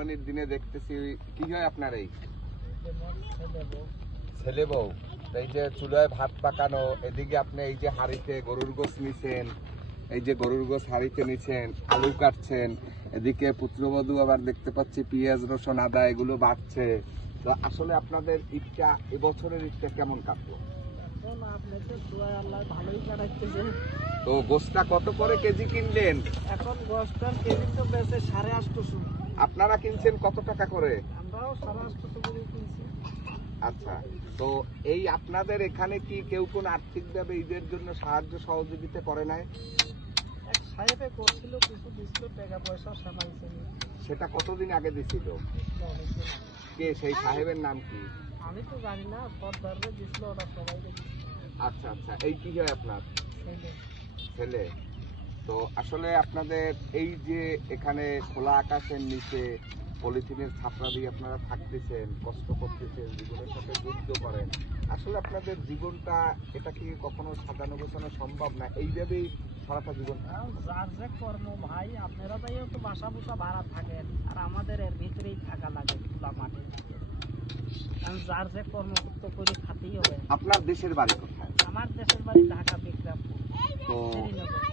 কুরবানির দিনে দেখতেছি কি হয় আপনার এই ছেলে বউ, এই যে চুলায় ভাত পাকানো, এদিকে আপনি এই যে হাঁড়িতে গরুর গোশ নিছেন, এই যে গরুর গোশ হাঁড়িতে নিছেন, আলু কাটছেন, এদিকে পুত্রবধূ আবার দেখতে পাচ্ছি পেঁয়াজ রসুন আদা এগুলো বাড়ছে। তো আসলে আপনাদের ঈদটা, এবছরের ঈদটা কেমন কাটলো? ভালোই কাটাইতেছে। তো গোশটা কত করে কেজি কিনলেন? এখন গোশটার কেজি তো বেচে 850। আপনারা কিনছেন কত টাকা করে? আমরাও 850 করে কিনছি। আচ্ছা, তো এই আপনাদের এখানে কি কেউ কোন আর্থিকভাবে ঈদের জন্য সাহায্য সহযোগিতা করে নাই? এক সাহেবে করছিল, কিছু দিছিল, টাকা পয়সা সামাইছে। সেটা কতদিন আগে দিছিল? কে সেই সাহেবের নাম কি? আমি তো জানি না, পদ্মারে দিছিল, ওরা সবাইকে দিছিল। আচ্ছা আচ্ছা, এই কি হয় আপনার ছেলে। ছেলে? তো আসলে আপনাদের এই যে এখানে খোলা আকাশের নিচে পলিথিনের ছাপড়া দিয়ে আপনারা থাকতেছেন, কষ্ট করতেছেন, জীবনের সাথে যুদ্ধ করেন, আসলে আপনাদের জীবনটা এটা কি কখনো সাজানো গোছানো সম্ভব না? এইভাবেই সারাটা জীবন? যার যে কর্ম ভাই, আপনারা তাইও তো বাসা বুসা ভাড়া থাকেন, আর আমাদের এর ভিতরেই থাকা লাগে খোলা মাঠে। যার যে কর্ম তো করে খাতেই হবে। আপনার দেশের বাড়ি কোথায়? আমার দেশের বাড়ি ঢাকা বিক্রমপুর। তো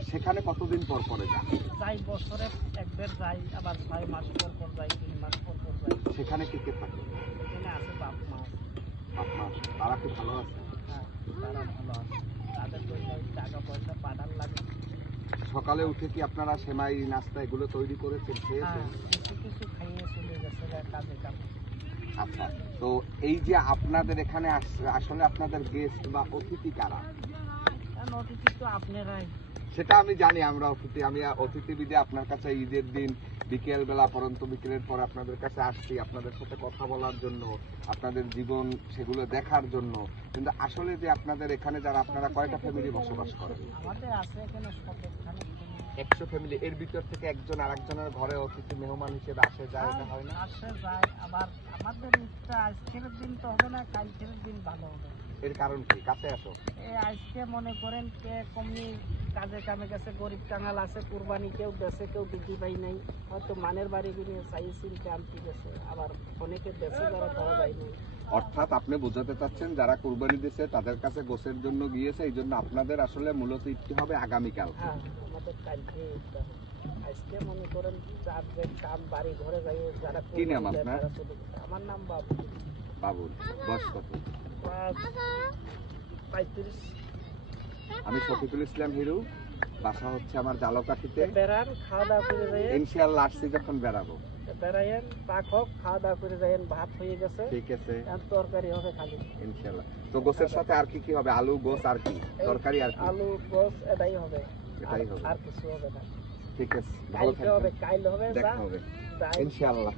সেখানে কতদিন পর পরে যান? যাই বছরে একবার যাই, আবার 6 মাস পর পর যাই, 3 মাস পর পর যাই। সেখানে কে কে থাকে? এখানে আছে বাপ মা। আপনার তারা কি ভালো আছে? হ্যাঁ, তারা ভালো আছে। তাদের জন্য টাকা পয়সা পাঠান লাগে। সকালে উঠে কি আপনারা সেমাই নাস্তা এগুলো তৈরি করেছেন, খেয়েছেন? হ্যাঁ, কিছু কিছু খাইয়ে চলে গেছে কাজে কামে। আচ্ছা, তো এই যে আপনাদের এখানে আসলে আপনাদের গেস্ট বা অতিথি কারা? কারণ অতিথি তো আপনারাই। সেটা আমি জানি, আমরা অতিথি, আমি অতিথিবিদে আপনার কাছে ঈদের দিন বিকেল বেলা, পরন্ত বিকেলের পর আপনাদের কাছে আসছি আপনাদের সাথে কথা বলার জন্য, আপনাদের জীবন সেগুলো দেখার জন্য। কিন্তু আসলে যে আপনাদের এখানে যারা, আপনারা কয়টা ফ্যামিলি বসবাস করেন? আমাদের আছে এখানে 100 ফ্যামিলি। এর ভিতর থেকে একজন আরেকজনের ঘরে অতিথি মেহমান হিসেবে আসে যায়, এটা হয় না? আসে যায়। আবার আমাদের ইচ্ছা আজকের দিন তো হবে না, কালকের দিন ভালো হবে। এর কারণ কি? কাছে আসো। এই আজকে মনে করেন কে কমনি কাজে কামে গেছে, গরিব কাঙাল আছে, কুরবানি কেউ বেছে, কেউ দিতে পাই নাই, হয়তো মানের বাড়ি নিয়ে চাইছিল আনতে গেছে, আবার অনেকে বেছে যারা পাওয়া যায় না। অর্থাৎ আপনি বোঝাতে চাচ্ছেন যারা কুরবানি দিয়েছে তাদের কাছে গোসের জন্য গিয়েছে, এই জন্য আপনাদের আসলে মূলত ঈদটি হবে আগামীকাল। হ্যাঁ, আমাদের কালকে ঈদটা হবে। আজকে মনে করেন যার যে কাম বাড়ি ঘরে যাই, যারা কি নাম আপনার? আমার নাম বাবু। বাবুল। বয়স কত? 35। আমি শফিকুল ইসলাম হিরু, বাসা হচ্ছে আমার জালকাঠিতে। বেড়ান, খাওয়া দাওয়া করে যাইয়েন। ইনশাআল্লাহ আসছি যখন বেড়াবো। বেড়াইয়েন, পাক হোক, খাওয়া দাওয়া করে যাইয়েন। ভাত হয়ে গেছে, ঠিক আছে, এখন তরকারি হবে খালি ইনশাআল্লাহ। তো গোসের সাথে আর কি কি হবে? আলু, গোস আর কি? তরকারি আর কি? আলু গোস, এটাই হবে, এটাই হবে। আর কিছু হবে না। ঠিক আছে, ভালো কালকে হবে, থাকবেন, কাইল হবে, দেখা হবে যাই। ইনশাআল্লাহ।